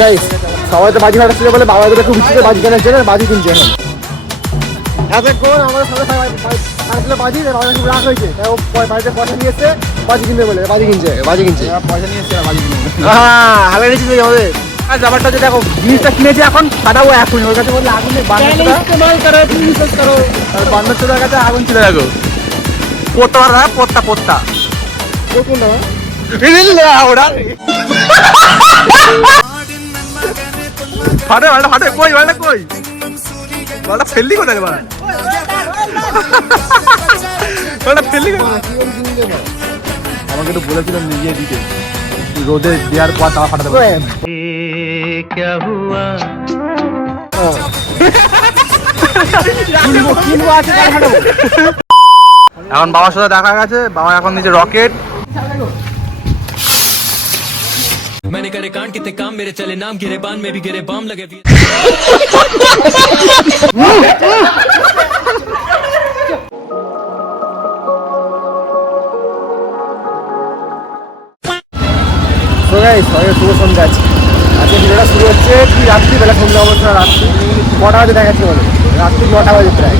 Guys সবাই তো বাজি ফাটাচ্ছিল বলে বাবা তো একটু উঠছে বাজি কেনার জন্য বাজি কিনছে এখন এতক্ষণ আমাদের সাথে ফাটাচ্ছিল বাজি বাবা খুব রাগ হয়েছে তাই ও বাড়িতে পয়সা নিয়ে এসছে বাজি কিনবে বলে বাজি কিনছে পয়সা নিয়ে এসছে বাজি কিনে হ্যাঁ হালা নিয়েছিল আমাদের ব্যাপারটা হচ্ছে দেখো জিনিসটা কিনেছি এখন ফাটাবো এখন ওর কাছে বললে আগুনে বান্নার চোদার কাছে আগুন ছিল দেখো পোত্তা কোনটা ওরা ফাটে কই বাড়া ফেললি কোথায় বাড়া ফেললি আমাকে তো বলেছিলাম নিজে দিতে রোদে দেওয়ার পর তাও ফাটাতে পারে এখন বাবার সাথে দেখা গেছে বাবা এখন নিচে রকেট मैंने करे कांड कितने काम मेरे चले नाम गिरे बान में भी गिरे बम लगे তো গাইস সবাই শুভ সন্ধ্যা আছে আজকে ভিডিওটা শুরু হচ্ছে কি রাত্রিবেলা সন্ধ্যা অবস্থা রাত্রি 9টা বাজে দেখাচ্ছি বলে রাত্রি 9টা বাজে প্রায়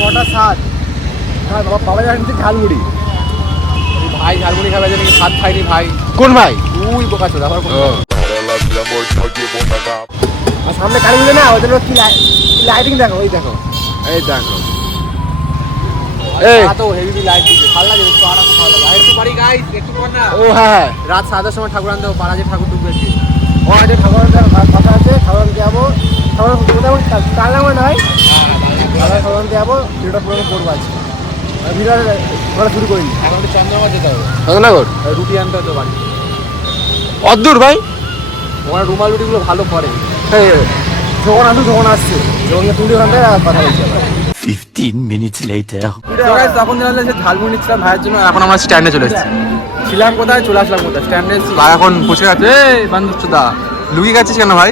9:07 হ্যাঁ বাবা যাচ্ছে ঝালমুড়ি ভাই ঝালমুড়ি খাবে জানি ভাত খাইনি ভাই কোন ভাই তুই বোকা চোদা আবার আর সামনে কালী পুজো না ওদের কি লাইটিং দেখো এই দেখো এই তো হেভি লাইট দিছে ভালো লাগে একটু আরাম ভালো লাগে একটু পারি গাইস একটু কর না ও হ্যাঁ রাত 7টার সময় ঠাকুর আনতে পাড়া যে ঠাকুর ঢুকবেছে ও আজকে ঠাকুর কথা আছে ঠাকুর আনতে যাবো ঠাকুর মোটামুটি তার নামে নয় ঠাকুর আনতে যাবো ভিডিওটা পুরো করবো আজকে ভিডিওটা করা শুরু করিনি এখন তো চন্দ্রনগর যেতে হবে চন্দ্রনগর রুটি আনতে হবে বাড়ি অদ্দূর ভাই ওখানে রুমাল রুটিগুলো ভালো করে যখন আসছে যখন তুলি ওখান থেকে কথা বলছে 15 minutes later তখন জানলে যে ঝালমুড়ি নিচ্ছিলাম ভাইয়ের জন্য এখন আমরা স্ট্যান্ডে চলে এসেছি ছিলাম কোথায় চলে আসলাম কোথায় স্ট্যান্ডে এখন বসে গেছে বান্ধবদা লুকিয়ে খাচ্ছিস কেন ভাই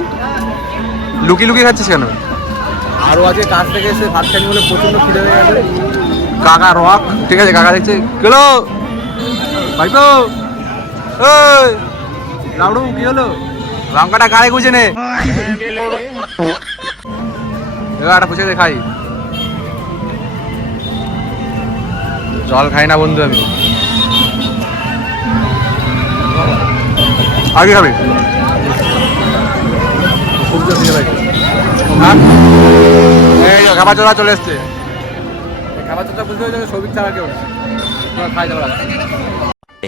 লুকিয়ে খাচ্ছিস কেন আরও আজকে কাজ থেকে এসে ভাত খাইনি বলে প্রচণ্ড খিদে হয়ে গেছে কাকা রক ঠিক আছে কাকা দেখছে গেলো ভাইপো ওই লাউডু কি হলো লঙ্কাটা গায়ে গুজে নে একটা পুষে দে খাই জল খাই না বন্ধু আমি আগে খাবে এই খাবার চোরা চলে এসছে খাবার চোরা বুঝতে হয়েছে সবিক ছাড়া কেউ খাই দেওয়া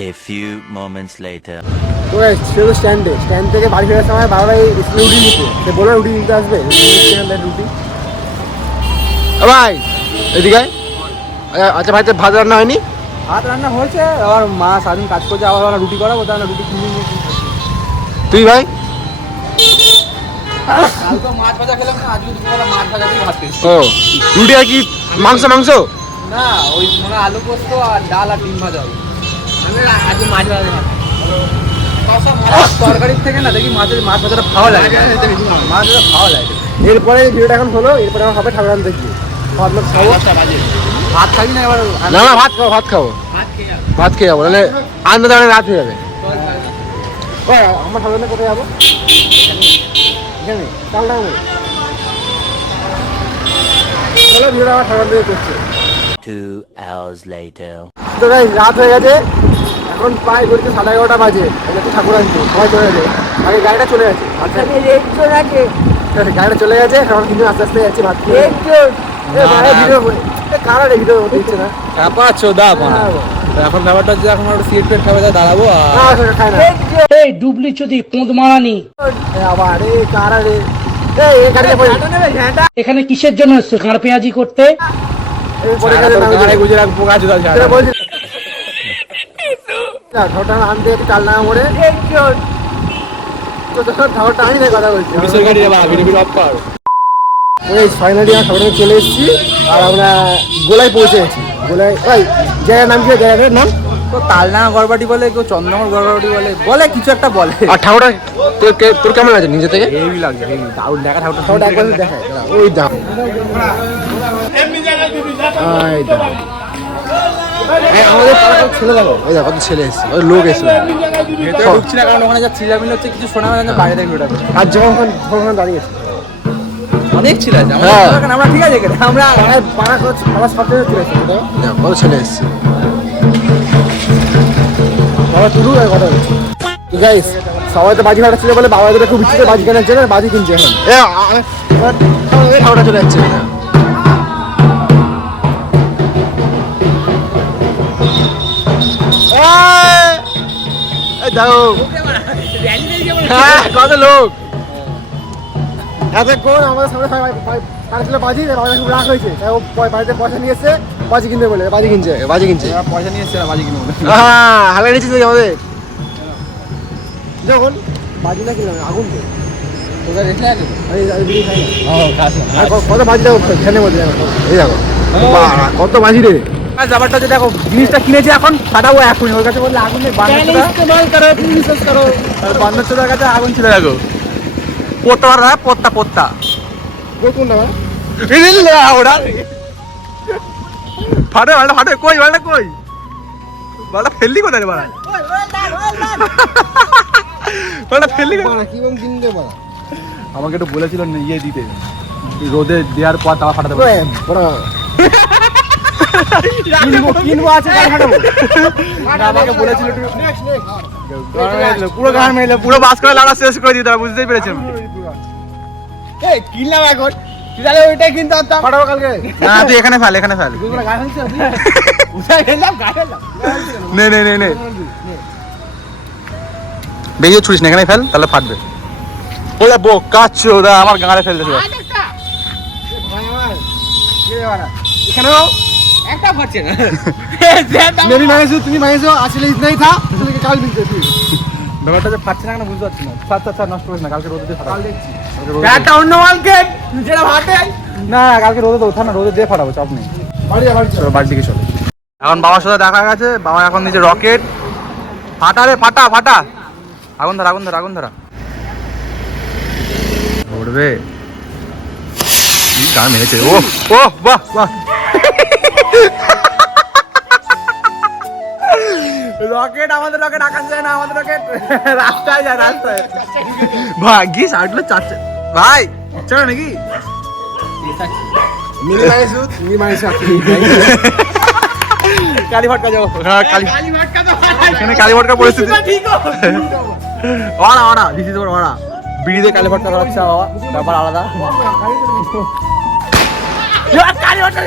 a few moments later তো ছিল স্ট্যান্ড থেকে বাড়ি ফেরার সময় বাবা রুটি নিতে সে বলে রুটি নিতে আসবে রুটি ভাই এদিকে আচ্ছা ভাই ভাত রান্না হয়নি ভাত রান্না হয়েছে আবার মা সারাদিন কাজ করছে আবার ওরা রুটি করাবো তাহলে রুটি কিনে নিয়ে তুই ভাই কালকে মাছ ভাজা খেলাম না আজকে দুপুরবেলা মাছ ভাজা দিয়ে ভাত খেয়েছি ও রুটি আর কি মাংস না ওই মানে আলু পোস্ত আর ডাল আর ডিম ভাজা হবে আমি আজকে মাছ ভাজা তরকারির থেকে না দেখি মাছ ভাজাটা ভালো লাগে মাছ ভাজা ভালো লাগে এরপরে ভিডিওটা এখন হলো এরপরে আমার হবে ঠাকুর আনতে গিয়ে খাবো ভাত খাবি না এবার না ভাত খাবো ভাত খেয়ে যাবো নাহলে আনতে দাঁড়ালে রাত হয়ে যাবে আমার ঠাকুর আনতে কোথায় যাবো এখানে তালটা চলো ভিডিওটা আমার ঠাকুর আনতে করছে 2 hours later তো গাইস রাত হয়ে গেছে এখন প্রায় ঘড়িতে 11:30 বাজে ঠাকুর আনতে সবাই চলে গেছে আগে গাড়িটা চলে গেছে গাড়িটা চলে গেছে এখন কিন্তু আস্তে আস্তে যাচ্ছে ভাত খেয়ে কারা রে ভিডিও দিচ্ছে না এখন ব্যাপারটা হচ্ছে এখন একটা সিট পেট খাবে দাঁড়াবো এই ডুবলি চুদি পোঁদ মারানি আবার কারা রে এখানে কিসের জন্য এসছো কাঁড় পেঁয়াজি করতে গুজে রাখবো ঠাকুরটা আনতে একটু চাল না মোড়ে ঠাকুরটা আনি না কথা বলছি ফাইনালি আমরা ঠাকুরটা চলে এসেছি আর আমরা গোলায় পৌঁছে গেছি গোলায় ওই জায়গার নাম কি জায়গাটার নাম তো তালডাঙ্গা গড়বাটি বলে কেউ চন্দ্রনগর গড়বাটি বলে কিছু একটা বলে আর ঠাকুরটা তোর কেমন লাগছে নিজে থেকে হেভি লাগছে হেভি দারুণ দেখা ঠাকুরটা একবার দেখায় ওই দাম আমাদের পাড়ার ছেলে দেখো, এই দেখো কত ছেলে এসছে, কত লোক এসছে। ভেতরে ঢুকছি না কারণ ওখানে যা চিল্লামিল্লি হচ্ছে, কিছু শোনা যায় না, বাইরে থেকে ওটাবে। আর যখন দাঁড়িয়েছে অনেক ছিল আছে হ্যাঁ। আমরা ঠিক আছে এখানে, আমরা পাড়া সব থেকে চলে এসছে, দেখো কত ছেলে এসছে। বাবা শুরু হয় কথা হচ্ছে গাইস, সবাই তো বাজি ফাটাচ্ছিল বলে বাবা তো খুব ইচ্ছে বাজি কেনার জন্য বাজি কিনছে এখন। হাওড়া চলে যাচ্ছে দেখো কত লোক এতক্ষণ আমাদের সামনে ফাটাচ্ছিল বাজি, বাবা খুব রাগ হয়েছে, তাই ও বাড়িতে পয়সা নিয়ে এসছে বাজি কিনবে বলে, বাজি কিনছে। পয়সা নিয়ে এসছে না বাজি কিনে বলে। হ্যাঁ হালা নিয়েছিস আমাদের যখন বাজি না কিনলাম আগুন তো কত বাজি দেখো ফ্যানের মধ্যে, এই দেখো কত বাজি রে। ব্যাপারটা যে দেখো, জিনিসটা কিনেছি এখন ফাটাবো এখন, ওর কাছে বললে আগুন নেই, বান্ধবদার কাছে আগুন ছিল। দেখো পোতা পোত্তা পোত্তা কোনটা ভাই? ওরা ফাটে বালটা ফাটে, কই বালটা কই, বালটা ফেললি কোথায় রে বাড়া, বালটা ফেললি কোথায়? কি বল কিনতে পারা আমাকে একটু বলেছিল ইয়ে দিতে, রোদে দেওয়ার পর তাও ফাটাতে পারে। কিনবো আছে তাই ফাটাবো। আমাকে বলেছিল পুরো গান মেলে, পুরো বাস করে লাগা শেষ করে দিতে হবে, বুঝতেই পেরেছি আমি। এই কিনলাম এখন, তুই তাহলে ওইটাই কিনতে পারতাম। ফাটাবো কালকে না তুই এখানে ফেল, এখানে ফেল। নে নে নে নে বেরিয়ে ছুড়িস না, এখানে ফেল, তাহলে ফাটবে। ওরা বো কাচ্ছ ওরা আমার গাঁড়ে ফেলতেছে। এখানেও একটা ফাটছে না। মেরি মাইছো তুমি মাইছো আসলে ইতনাই থা, তুমি কাল মিলতে তুই ব্যাপারটা যে ফাটছে না কেন বুঝতে পারছি না। ছাড় নষ্ট করিস না, কালকে রোদে দিয়ে ফাটাবো। একটা অন্য মালকে যেটা ফাটে না কালকে রোদে তো ওঠা না, রোদে দিয়ে ফাটাবো, চাপ নেই। বাড়ি দিকে চলো। এখন বাবার সাথে দেখা গেছে, বাবা এখন নিচে রকেট ফাটা রে, ফাটা ফাটা, আগুন ধরা আগুন ধরা আগুন ধরা উঠবে। গান মেরেছে, ও ও বাহ বাহ। রকেট আমাদের রকেট আকাশ যায় না, আমাদের রকেট রাস্তায় যায়, রাস্তায়। ভাগ্যিস আটলো চারটে ভাই, চলো নাকি মিনি মাইছো তুমি মাইছো কালী ভটকা যাবো। হ্যাঁ কালী এখানে কালী ভটকা পরিস্থিতি। ওরা ওরা দিস ইজ ওরা বিড়িতে কালী ভটকা করাচ্ছে বাবা, ব্যাপার আলাদা। কালী ভটকা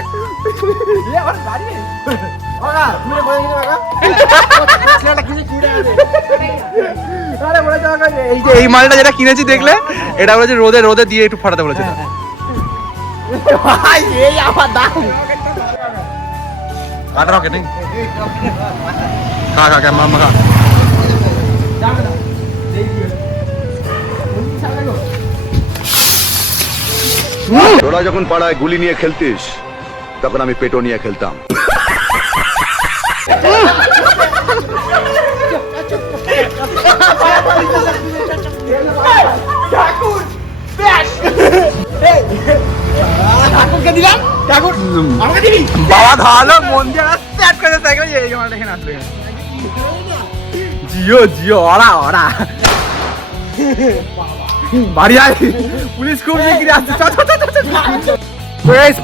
এই মালটা যেটা কিনেছি দেখলে, এটা বলেছে রোদে রোদে দিয়ে একটু ফাটাতে বলেছে। কাটা রকেট নেই, খা খা খা মামা খা। তোরা যখন পাড়ায় গুলি নিয়ে খেলতিস, তখন আমি পেটো নিয়ে খেলতাম। বাবা ধালো মন দিয়ে স্টার্ট করে সাইকেল এই মাল দেখে আসলে জিও জিও ওরা ওরা বাড়ি আয়, পুলিশ খুব বিক্রি আসছে।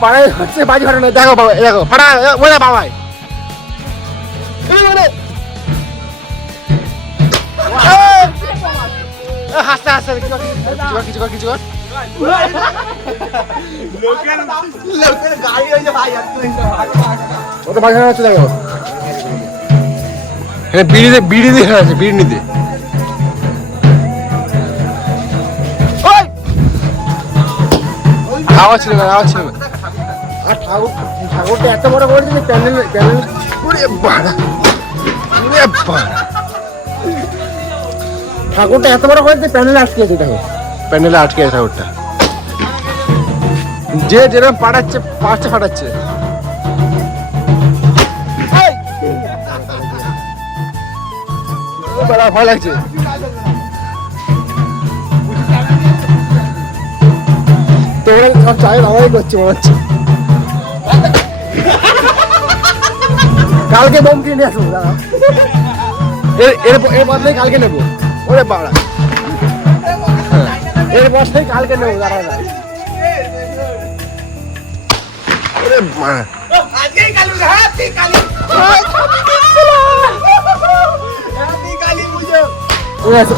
পাড়ায় হচ্ছে বাজি ফাটানো, দেখো বাবা দেখো ফাটা ওরা বাবাই হাসতে হাসতে কিছু কর কিছু কর। ও তো বাজি ফাটানো হচ্ছে, দেখো বিড়িতে বিড়ি দিয়ে আছে, বিড়ি নিতে আওয়াজ ছিল না, আওয়াজ ছিল না। আর ঠাকুরটা এত বড় করেছে যে প্যান্ডেল প্যান্ডেল ঠাকুরটা এত বড় করেছে প্যান্ডেলে আটকে আছে, দেখো প্যান্ডেলে আটকে আছে ঠাকুরটা। যে যেরকম পাঠাচ্ছে পাঁচটা ফাটাচ্ছে। ভয় লাগছে। তোরা সব চাই বাবাই করছে মনে হচ্ছে। কালকে বোম কিনে আসবো দাঁড়াও। এর বদলে কালকে নেবো। ওরে বাড়া, এর বদলে কালকে নেবো, দাঁড়া না। ওরে বাড়া,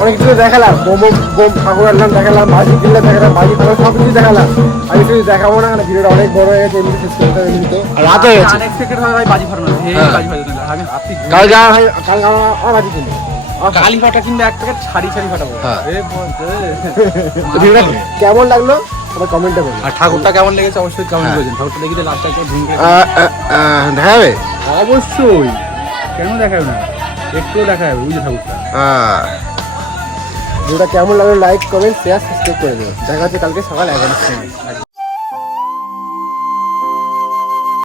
অনেক কিছু দেখালাম, বোম ঠাকুর আনলাম দেখালাম, বাজি কিনলাম দেখালাম, বাজি খালাম, সব কিছু দেখালাম। আমি কিছু দেখাবো না, ভিডিওটা অনেক বড় হয়ে গেছে, এমনি শেষ করতে হবে এমনিতে। আর রাত হয়ে গেছে। আনএক্সপেক্টেড ভাবে ভাই বাজি ফাটানো, কালকে কালকে আমার বাজি কিনবো। কালি ফাটা কিনবে এক প্যাকেট ছাড়ি ফাটাবো। ভিডিওটা কেমন লাগলো সবাই কমেন্টে বলুন। আর ঠাকুরটা কেমন লেগেছে অবশ্যই কমেন্ট করবেন। ঠাকুরটা দেখি লাস্টে একবার ঝুমকে দেখাবে অবশ্যই, কেন দেখাবে না, একটু দেখাবে ওই যে ঠাকুরটা। ভিডিওটা কেমন লাগলো লাইক কমেন্ট শেয়ার সাবস্ক্রাইব করে দেবো। দেখা হচ্ছে কালকে সকাল 11টার সময়।